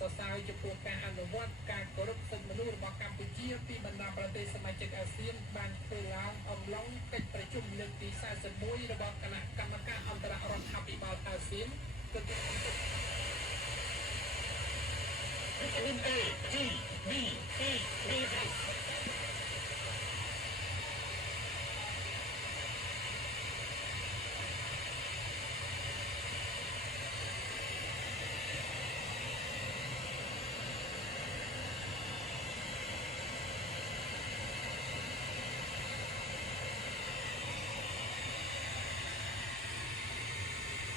សរសើរចំពោះការអនុវត្តការគោរពសិទ្ធិមនុស្សរបស់កម្ពុជាពីបណ្ដាប្រទេសសមាជិកអាស៊ានបានធ្វើឡើងអំឡុងកិច្ចប្រជុំលើកទី41របស់គណៈកម្មការអន្តររដ្ឋាភិបាលអាស៊ានគឺ